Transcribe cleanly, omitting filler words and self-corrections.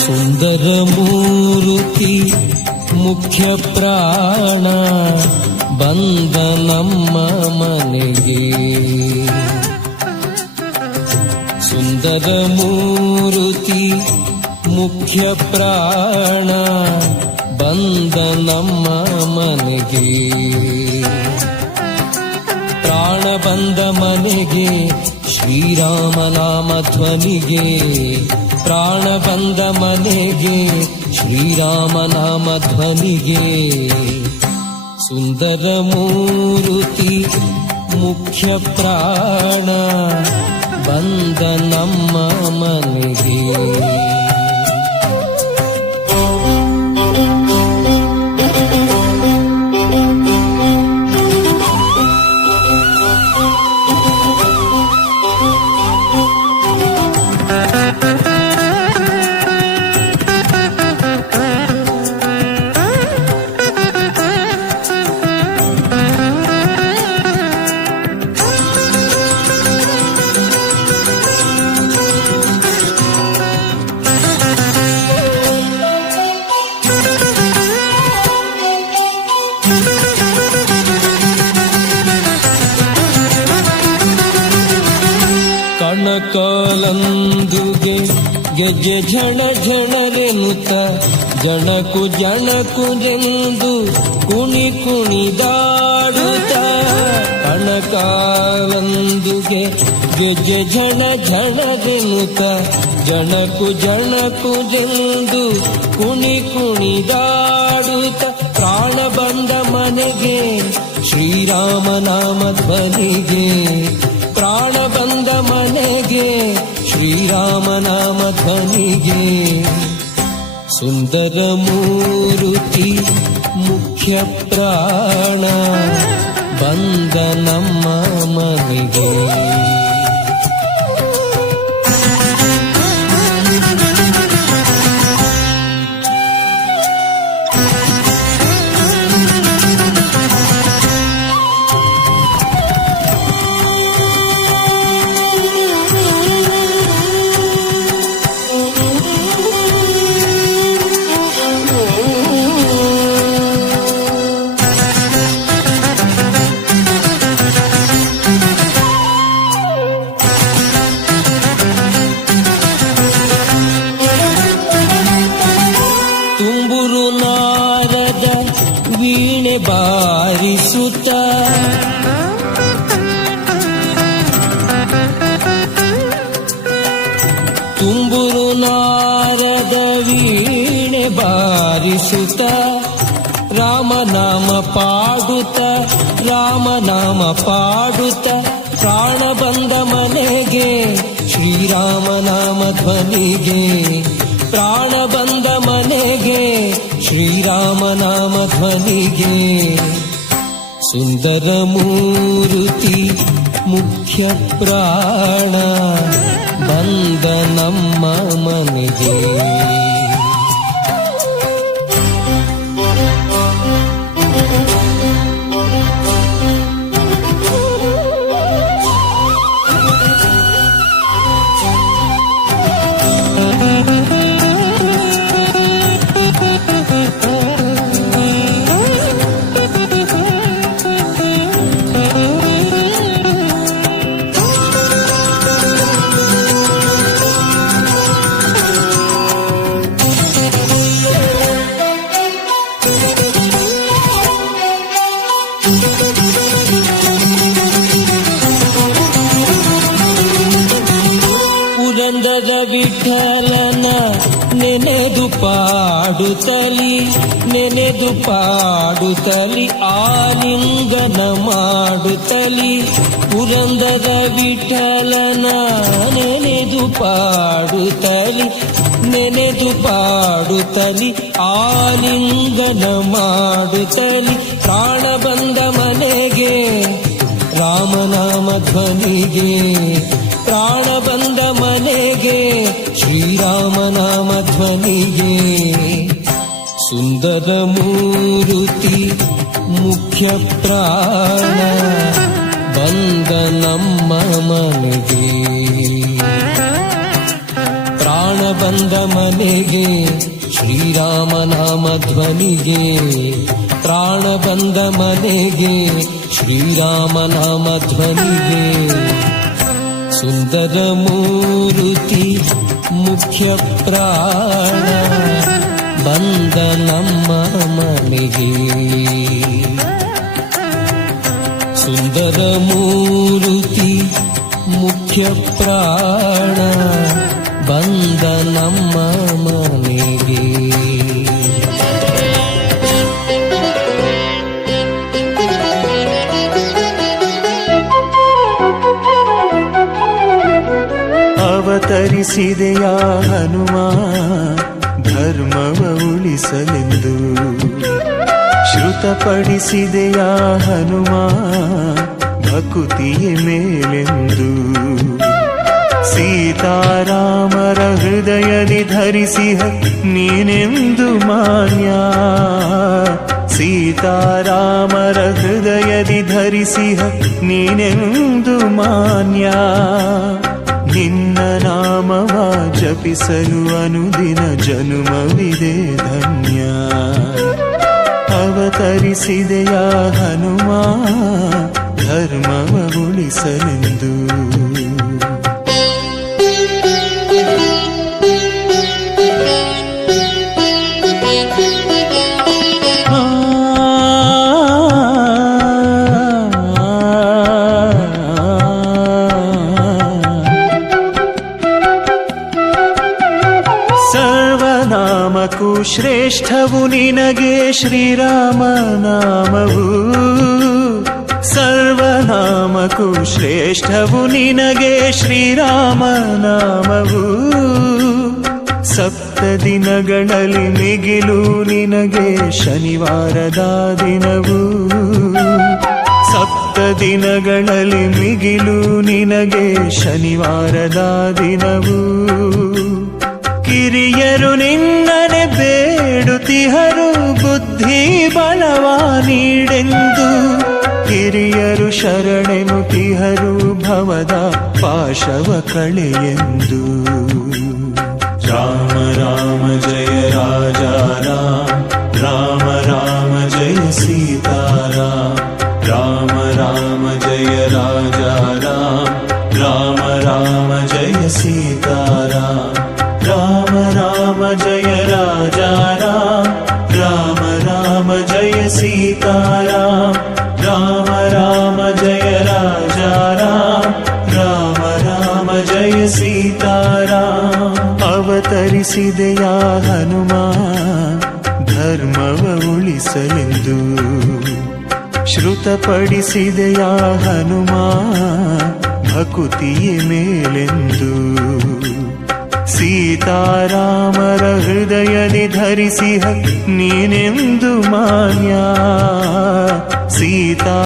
ಸುಂದರ ಮೂರುತಿ ಮುಖ್ಯ ಪ್ರಾಣ ಬಂದ ನಮ್ಮ ಮನೆಗೆ. ಸುಂದರ ಮೂರುತಿ ಮುಖ್ಯ ಪ್ರಾಣ ಬಂದ ನಮ್ಮ ಮನೆಗೆ. ಪ್ರಾಣ ಬಂದ ಮನೆಗೆ ಶ್ರೀರಾಮನಾಮ ಧ್ವನಿಗೆ. ಪ್ರಾಣ ಬಂದ ಮನೆಗೆ ಶ್ರೀರಾಮನಾಮ ಧ್ವನಿಗೆ. ಸುಂದರ ಮೂರುತಿ ಮುಖ್ಯ ಪ್ರಾಣ ಬಂದ ನಮ್ಮ ಮನೆಗೆ. ಕಣಕಲಂದುಗೆ ಗೆಜ್ಜೆ ಝಣ ಝಣರೆನುತ್ತ ಜಣಕು ಜಣಕುಗೆಂದು ಕುಣಿ ಕುಣಿದಾಡುತ್ತ. ಕಣಕಾಲಂದುಗೆ ಗೆಜ್ಜೆ ಝಣ ಝಣರೆನುತ್ತ ಜಣಕು ಜಣಕುಗೆಂದು ಕುಣಿ ಕುಣಿದಾಡುತ್ತ. ಪ್ರಾಣ ಬಂದ ಮನೆಗೆ ಶ್ರೀರಾಮನಾಮ ಧ್ವನಿಗೆ. ಪ್ರಾಣ ಬಂದ ಮನೆಗೆ ಶ್ರೀರಾಮನಾಮ ಧ್ವನಿಗೆ. ಸುಂದರ ಮೂರುತಿ ಮುಖ್ಯ ಪ್ರಾಣ ಬಂದ ನಮ್ಮ ಮನೆಗೆ. ತುಂಬುರು ನಾರದ ವೀಣೆ ಬಾರಿಸುತ್ತ. ತುಂಬುರು ನಾರದ ವೀಣೆ ಬಾರಿಸುತ್ತ. ರಾಮನಾಮ ಪಾಡುತ್ತ ರಾಮನಾಮ ಪಾಡುತ್ತ. ಪ್ರಾಣ ಬಂದ ಮನೆಗೆ ಶ್ರೀರಾಮನಾಮ ಧ್ವನಿಗೆ. ಪ್ರಾಣ ಬಂದ ಮನೆಗೆ ಶ್ರೀರಾಮನಾಮ ಧ್ವನಿಗೆ. ಸುಂದರ ಮೂರುತಿ ಮುಖ್ಯ ಪ್ರಾಣ ಬಂದ ನಮ್ಮ ಮನೆಗೆ. ಪುರಂದರ ವಿಠಲನ ನೆನೆದು ಪಾಡುತ್ತಲಿ ನೆನೆದು ಪಾಡುತ್ತಲಿ ಆಲಿಂಗನ ಮಾಡುತ್ತಲಿ. ಪುರಂದರ ವಿಠಲನ ನೆನೆದು ಪಾಡುತ್ತಲಿ ನೆನೆದು ಪಾಡುತ್ತಲಿ ಆಲಿಂಗನ ಮಾಡುತ್ತಲಿ. ಪ್ರಾಣ ಬಂದ ಮನೆಗೆ ರಾಮನಾಮ ಧ್ವನಿಗೆ. ಪ್ರಾಣ ಬಂದ ಮನೆಗೆ ಶ್ರೀರಾಮನಾಮ ಧ್ವನಿಗೆ. ಸುಂದರ ಮೂರುತಿ ಮುಖ್ಯ ಪ್ರಾಣ ಬಂದ ನಮ್ಮ ಮನೆಗೆ. ಪ್ರಾಣ ಬಂದ ಮನೆಗೆ ಶ್ರೀರಾಮನಾಮ ಧ್ವನಿಗೆ, ಪ್ರಾಣ ಬಂದ ಮನೆಗೆ ಶ್ರೀರಾಮನಾಮ ಧ್ವನಿಗೆ. ಸುಂದರ ಮೂರುತಿ ಮುಖ್ಯ ಪ್ರಾಣ ಬಂದ ನಮ್ಮ ಮನೆಗೆ. ಸುಂದರ ಮೂರುತಿ ಮುಖ್ಯ ಪ್ರಾಣ ಬಂದ ನಮ್ಮ ಮನೆಗೆ. ಅವತರಿಸಿದೆಯ ಹನುಮ ಧರ್ಮವ ಉಳಿಸಲೆಂದು, ಶ್ರುತಪಡಿಸಿದೆಯ ಹನುಮ ಭಕುತಿಯ ಮೇಲೆಂದು. ಸೀತಾರಾಮರ ಹೃದಯದಿ ಧರಿಸಿಹ ನೀನೆಂದು ಮಾನ್ಯ, ಸೀತಾರಾಮರ ಹೃದಯದಿ ಧರಿಸಿಹ ನೀನೆಂದು ಮಾನ್ಯ. ನಿನ್ನ ನಾಮವ ಜಪಿಸಲು ಅನುದಿನ ಜನುಮವಿದೆ ಧನ್ಯ. ಅವತರಿಸಿದೆಯ ಹನುಮ ಧರ್ಮವ ಉಳಿಸಲೆಂದು. ಸರ್ವನಾಮಕ್ಕೂ ಶ್ರೇಷ್ಠವು ನಿನಗೆ ಶ್ರೀರಾಮ ನಾಮವು, ಸರ್ವನಾಮಕ್ಕೂ ಶ್ರೇಷ್ಠವು ನಿನಗೆ ಶ್ರೀರಾಮ ನಾಮವು. ಸಪ್ತ ದಿನಗಳಲ್ಲಿ ಮಿಗಿಲು ನಿನಗೆ ಶನಿವಾರದ ದಿನವು, ಸಪ್ತ ದಿನಗಳಲ್ಲಿ ಮಿಗಿಲು ನಿನಗೆ ಶನಿವಾರದ ದಿನವು. ಕಿರಿಯರು ನಿನ್ನನೆ ಬೇಡುತ್ತಿಹರು ಬುದ್ಧಿ ಬಲವ ನೀಡೆಂದು, ಹಿರಿಯರು ಶರಣೆನುತಿಹರು ಭವದ ಪಾಶವ ಕಳೆಯೆಂದು. ರಾಮ ರಾಮ ಜಯ ರಾಜ ರಾಮ, ರಾಮ ರಾಮ ಜಯ ಸೀತಾರಾಮ. ರಾಮ ರಾಮ ಜಯ ರಾಜ ರಾಮ, ರಾಮ ರಾಮ ಜಯ ಸೀತಾರಾಮ. ರಾಮ ರಾಮ ಜಯ ರಾಜ ರಾಮ, ರಾಮ ರಾಮ ಜಯ ಸೀತಾರಾಮ. ರಾಮ ರಾಮ ಜಯ ರಾಜ ರಾಮ, ರಾಮ ರಾಮ ಜಯ ಸೀತಾರಾಮ. ಅವತರಿಸಿದೆಯ ಹನುಮ ಧರ್ಮವ ಉಳಿಸಲೆಂದು, ಶ್ರುತಪಡಿಸಿದೆಯ ಹನುಮ ಭಕುತಿಯ ಮೇಲೆಂದು. ಸೀತಾರಾಮರ ಹೃದಯದಿ ಧರಿಸಿಹ ನೀನೆಂದು ಮಾನ್ಯ, ಸೀತಾ